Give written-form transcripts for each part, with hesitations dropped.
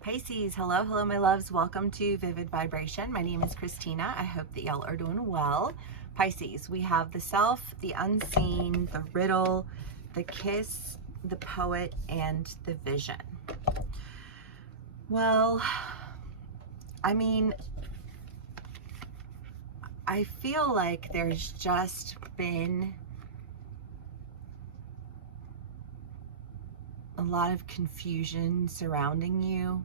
Pisces, hello, hello, my loves. Welcome to Vivid Vibration. My name is Christina. I hope that y'all are doing well. Pisces, we have the self, the unseen, the riddle, the kiss, the poet, and the vision. Well, I mean, I feel like there's just been a lot of confusion surrounding you.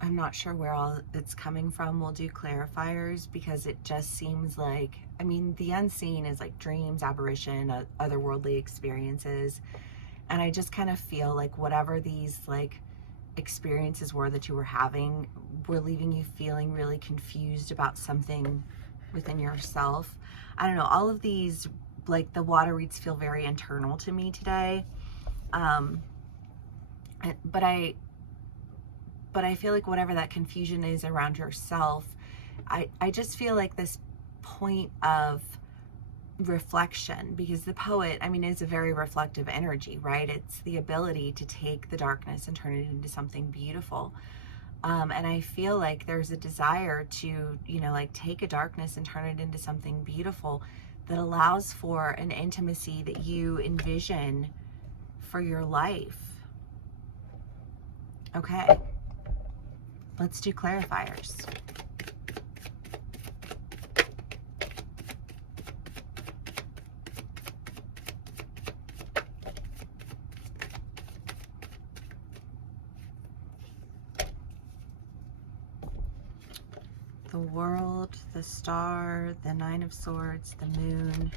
I'm not sure where all it's coming from. We'll do clarifiers because it just seems like, I mean, the unseen is like dreams, apparition, otherworldly experiences. And I just kind of feel like whatever these like experiences were that you were having were leaving you feeling really confused about something within yourself. I don't know, all of these, like the water reads feel very internal to me today. But I feel like whatever that confusion is around yourself, I just feel like this point of reflection, because the poet, I mean, is a very reflective energy, right? It's the ability to take the darkness and turn it into something beautiful. And I feel like there's a desire to, like take a darkness and turn it into something beautiful that allows for an intimacy that you envision for your life. Okay. Let's do clarifiers. The world, the star, the Nine of Swords, the moon,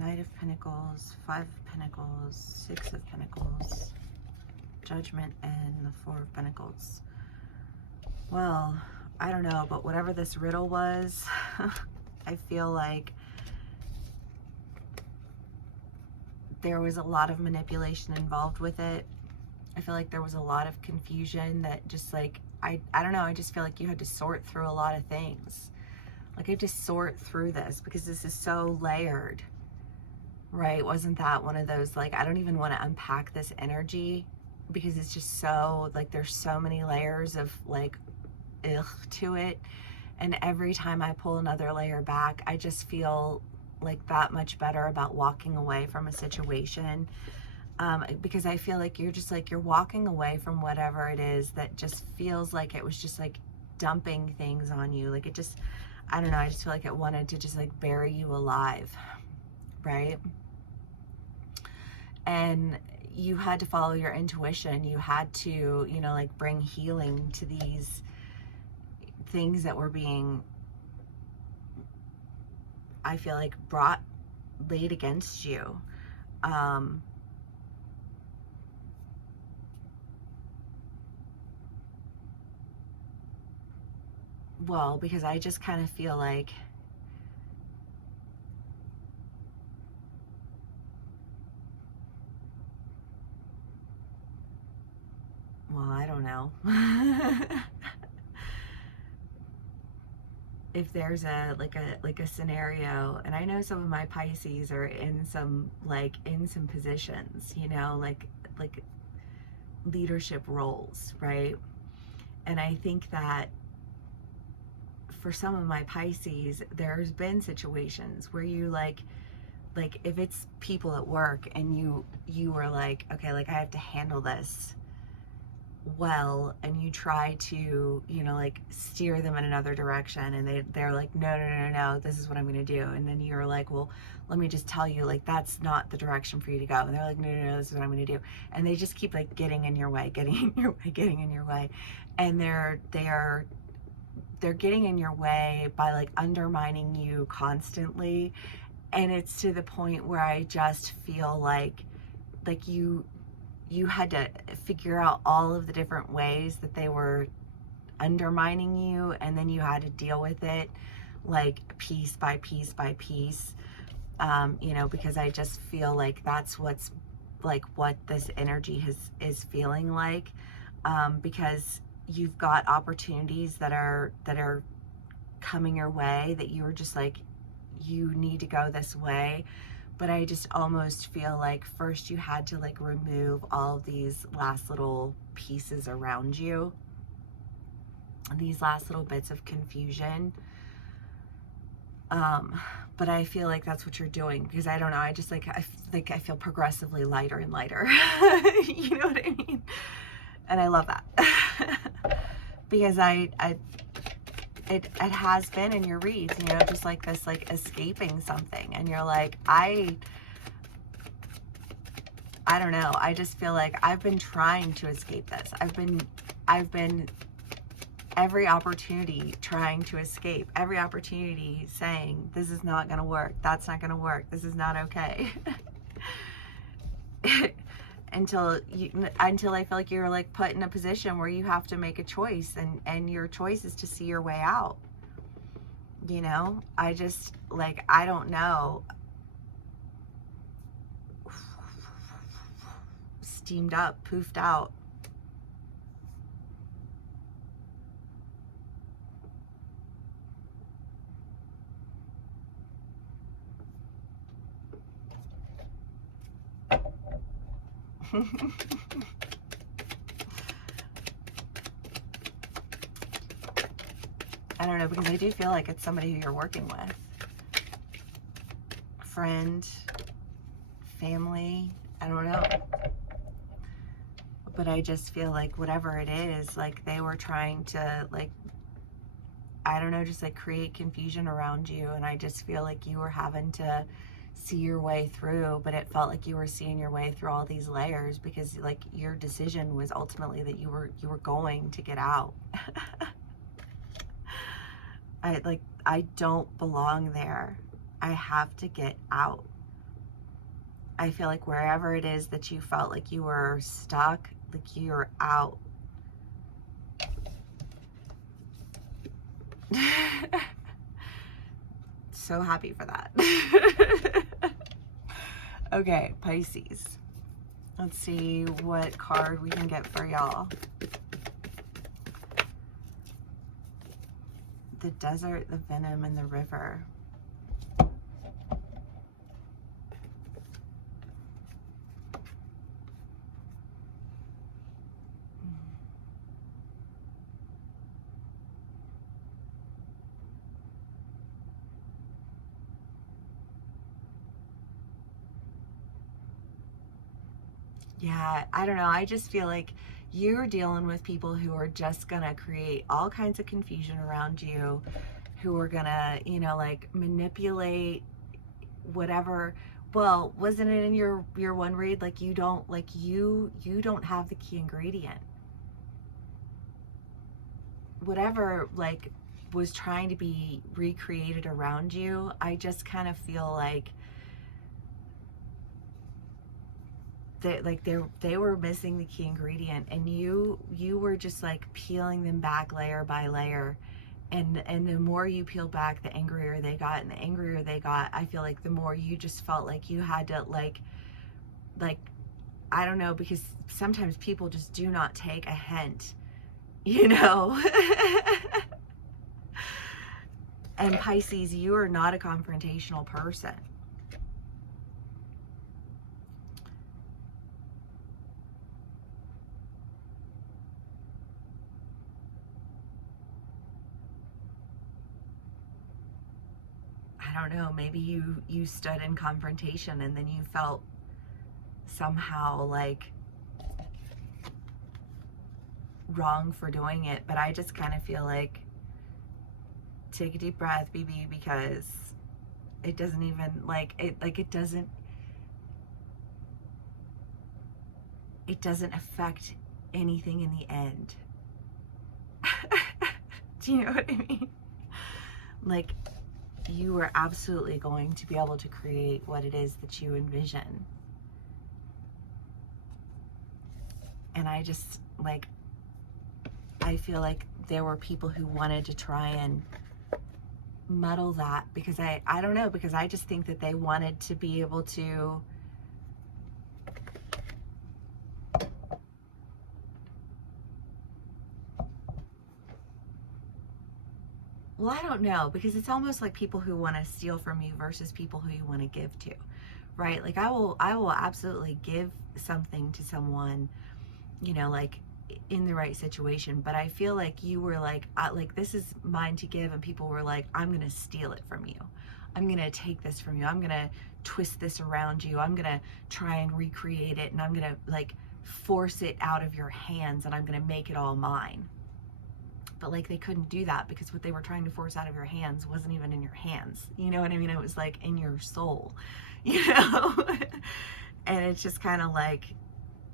Knight of Pentacles, Five of Pentacles, Six of Pentacles, Judgment, and the Four of Pentacles. Well, I don't know, but whatever this riddle was, I feel like there was a lot of manipulation involved with it. I feel like there was a lot of confusion that just like, I don't know, I just feel like you had to sort through a lot of things. Like I had to sort through this because this is so layered, right? Wasn't that one of those, like, I don't even want to unpack this energy because it's just so, like, there's so many layers of like, ugh to it. And every time I pull another layer back, I just feel like that much better about walking away from a situation. Because I feel like you're just like, you're walking away from whatever it is that just feels like it was just like dumping things on you. Like it just, I don't know, I just feel like it wanted to just like bury you alive, right? And you had to follow your intuition. You had to, like bring healing to these things that were being, I feel like, laid against you. Well, because I just kind of feel like well, I don't know. If there's a scenario, and I know some of my Pisces are in some positions, like leadership roles, right? And I think that for some of my Pisces, there's been situations where you like if it's people at work and you were like, okay, like I have to handle this well, and you try to, like steer them in another direction, and they're like, no, this is what I'm going to do. And then you're like, well, let me just tell you, like, that's not the direction for you to go. And they're like, no, this is what I'm going to do. And they just keep like getting in your way. And they're getting in your way by like undermining you constantly. And it's to the point where I just feel like you had to figure out all of the different ways that they were undermining you, and then you had to deal with it like piece by piece by piece, because I just feel like that's what this energy is feeling like, because you've got opportunities that are coming your way that you were just like, you need to go this way, But I just almost feel like first you had to like remove all of these last little pieces around you, these last little bits of confusion. But I feel like that's what you're doing, because I don't know, I just like, I feel progressively lighter and lighter. You know what I mean? And I love that. Because it has been in your reads, you know, just like this, like escaping something, and you're like, I don't know, I just feel like I've been trying to escape this. I've been every opportunity trying to escape, every opportunity saying, this is not going to work, that's not going to work, this is not okay. until I feel like you're like put in a position where you have to make a choice, and your choice is to see your way out. You know, I just like, I don't know. Steamed up, poofed out. I don't know, because I do feel like it's somebody who you're working with. Friend, family, I don't know. But I just feel like whatever it is, like they were trying to, like, I don't know, just like create confusion around you. And I just feel like you were having to see your way through, but it felt like you were seeing your way through all these layers, because like your decision was ultimately that you were going to get out. I don't belong there. I have to get out. I feel like wherever it is that you felt like you were stuck, like you're out. So happy for that. Okay, Pisces. Let's see what card we can get for y'all. The desert, the venom, and the river. Yeah, I don't know. I just feel like you're dealing with people who are just gonna create all kinds of confusion around you, who are gonna, you know, like manipulate whatever. Well, wasn't it in your one read, like you don't have the key ingredient. Whatever like was trying to be recreated around you, I just kind of feel like they were missing the key ingredient, and you were just like peeling them back layer by layer, and the more you peel back, the angrier they got, and the angrier they got, I feel like the more you just felt like you had to like I don't know, because sometimes people just do not take a hint, you know. And Pisces, you are not a confrontational person. I don't know, maybe you stood in confrontation and then you felt somehow like wrong for doing it. But I just kind of feel like, take a deep breath, BB, because it doesn't even it doesn't affect anything in the end. Do you know what I mean? Like, you are absolutely going to be able to create what it is that you envision. And I just like, I feel like there were people who wanted to try and muddle that, because I don't know, because I just think that they wanted to be able to well, I don't know, because it's almost like people who want to steal from you versus people who you want to give to, right? Like I will absolutely give something to someone, you know, like in the right situation. But I feel like you were like, this is mine to give, and people were like, I'm gonna steal it from you. I'm gonna take this from you. I'm gonna twist this around you. I'm gonna try and recreate it, and I'm gonna like force it out of your hands, and I'm gonna make it all mine. But like they couldn't do that because what they were trying to force out of your hands wasn't even in your hands. You know what I mean? It was like in your soul, you know? And it's just kind of like,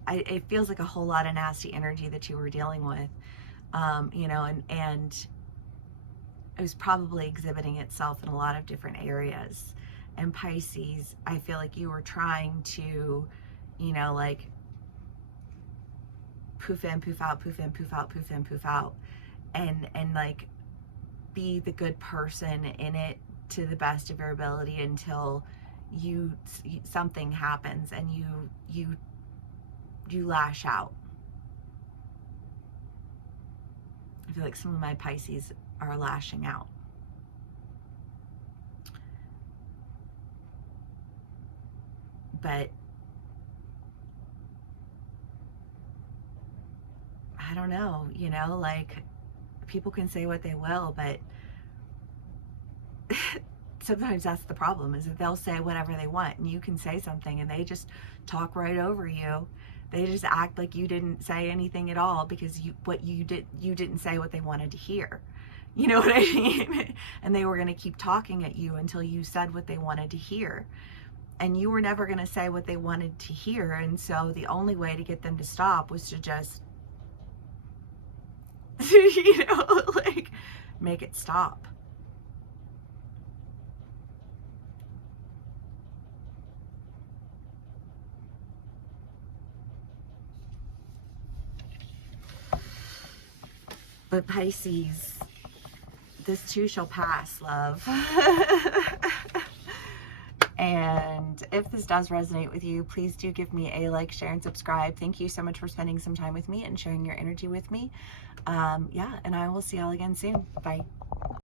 it feels like a whole lot of nasty energy that you were dealing with, you know, and it was probably exhibiting itself in a lot of different areas. And Pisces, I feel like you were trying to, you know, like poof in, poof out, poof in, poof out, poof in, poof out, and like be the good person in it to the best of your ability until something happens and you lash out. I feel like some of my Pisces are lashing out. But I don't know, you know, like people can say what they will, but sometimes that's the problem, is that they'll say whatever they want, and you can say something and they just talk right over you. They just act like you didn't say anything at all because you didn't say what they wanted to hear. You know what I mean? And they were going to keep talking at you until you said what they wanted to hear. And you were never going to say what they wanted to hear. And so the only way to get them to stop was to just, you know, like make it stop. But Pisces, this too shall pass, love. And if this does resonate with you, please do give me a like, share, and subscribe. Thank you so much for spending some time with me and sharing your energy with me. Yeah, and I will see y'all again soon. Bye.